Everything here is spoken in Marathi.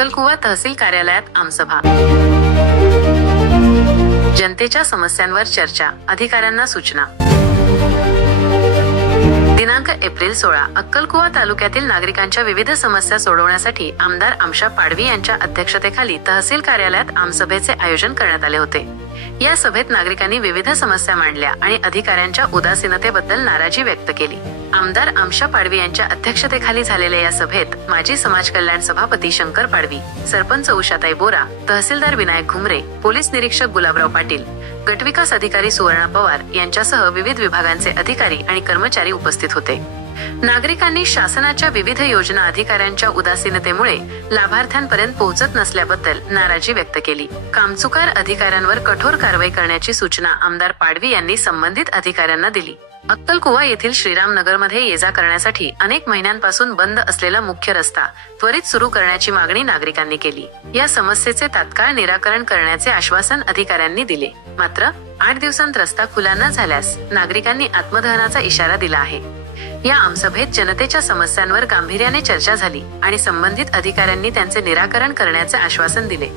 अक्कलकुवा तहसील कार्यालयात आमसभा. जनतेच्या समस्यांवर चर्चा अधिकाऱ्यांना सूचना. दिनांक एप्रिल सोळा अक्कलकुवा तालुक्यातील नागरिकांच्या विविध समस्या सोडवण्यासाठी आमदार आमशा पाडवी यांच्या अध्यक्षतेखाली तहसील कार्यालयात आमसभेचे आयोजन करण्यात आले होते. या सभेत नागरिकांनी विविध समस्या मांडल्या आणि अधिकाऱ्यांच्या उदासीनतेबद्दल नाराजी व्यक्त केली. आमदार आमशा पाडवी यांच्या अध्यक्षतेखाली झालेल्या या सभेत माजी समाज कल्याण सभापती शंकर पाडवी सरपंच उषाताई बोरा तहसीलदार विनायक घुमरे पोलीस निरीक्षक गुलाबराव पाटील गटविकास अधिकारी सुवर्णा पवार यांच्यासह विविध विभागांचे अधिकारी आणि कर्मचारी उपस्थित होते. नागरिकांनी शासनाच्या विविध योजना अधिकाऱ्यांच्या उदासीनतेमुळे लाभार्थ्यांपर्यंत पोहोचत नसल्याबद्दल नाराजी व्यक्त केली. कामचुकार अधिकाऱ्यांवर कठोर कारवाई करण्याची सूचना आमदार पाडवी यांनी संबंधित अधिकाऱ्यांना दिली. अक्कलकुवा येथील श्रीरामनगरमध्ये ये जा करण्यासाठी अनेक महिन्यांपासून बंद असलेला मुख्य रस्ता त्वरित सुरू करण्याची मागणी नागरिकांनी केली. या समस्येचे तात्काळ निराकरण करण्याचे आश्वासन अधिकाऱ्यांनी दिले. मात्र आठ दिवसांत रस्ता खुला न झाल्यास नागरिकांनी आत्मदहनाचा इशारा दिला आहे. या आमसभेत जनतेच्या समस्यांवर गांभीर्याने चर्चा झाली आणि संबंधित अधिकाऱ्यांनी त्यांचे निराकरण करण्याचे आश्वासन दिले.